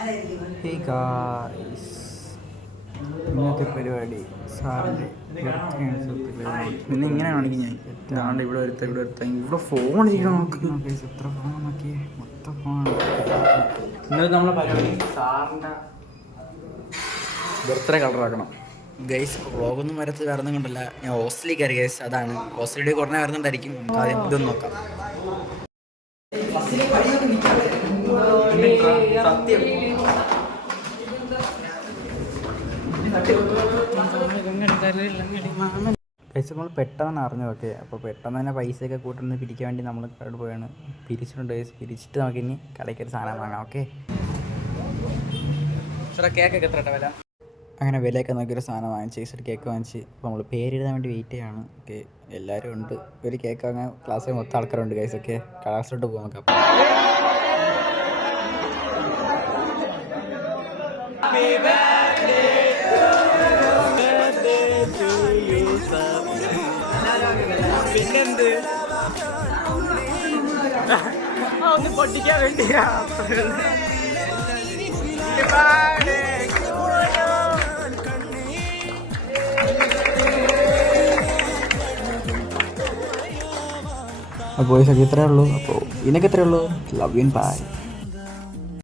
Hey guys, ഇന്നത്തെ പരിപാടി സാറിൻ്റെ ഇന്ന് ഇങ്ങനെ കാണിക്കും. ഞാൻ എത്താണ്ട് ഇവിടെ ഇവിടെ ഫോൺ ചെയ്യണം. നോക്കി എത്ര ഫോൺ നോക്കിയേ, മൊത്തം ഫോൺ. ഇന്നത്തെ നമ്മളെ പരിപാടി സാറിൻ്റെ ബർത്ത്ഡേ കളറാക്കണം ഗൈസ്. വ്ളോഗൊന്നും വരത്ത് വേറൊന്നും കൊണ്ടല്ല, ഞാൻ ഹോസ്റ്റലിൽ കയറി ഗൈസ്. അതാണ് ഹോസ്റ്റലിൽ കുറഞ്ഞ വരുന്നുണ്ടായിരിക്കും. നമുക്ക് ആദ്യം ഇതൊന്നും നോക്കാം. സത്യം ഗൈസ്, നമ്മൾ പെട്ടെന്ന് അറിഞ്ഞതൊക്കെ. അപ്പോൾ പെട്ടെന്ന് തന്നെ പൈസയൊക്കെ കൂട്ടുന്നത് പിരിക്കാൻ വേണ്ടി നമ്മൾ അവിടെ പോയാണ്. പിരിച്ചിട്ടുണ്ട് ഗൈസ്. പിരിച്ചിട്ട് നമുക്കിനി കടയ്ക്കൊരു സാധനം വാങ്ങാം. ഓക്കെ, കേക്കൊക്കെ എത്ര വില? അങ്ങനെ വിലയൊക്കെ നോക്കിയൊരു സാധനം വാങ്ങിച്ച് ഒരു കേക്ക് വാങ്ങിച്ച് അപ്പോൾ നമ്മൾ പേരെഴുതാൻ വേണ്ടി വെയിറ്റ് ചെയ്യാണ്. ഓക്കെ, എല്ലാവരും ഉണ്ട്. ഒരു കേക്ക് വാങ്ങാൻ ക്ലാസ്സിൽ മൊത്തം ആൾക്കാരുണ്ട് ഗൈസ്. ഒക്കെ ക്ലാസ്സിലോട്ട് പോകാം നമുക്ക്. പിന്നെന്ത് ഒന്ന് പൊട്ടിക്കാൻ വേണ്ടിയാ. അപ്പോൾ ഇത്രയേ ഉള്ളൂ. അപ്പോൾ ഇതിനൊക്കെ എത്രയേ ഉള്ളൂ. Love you, by.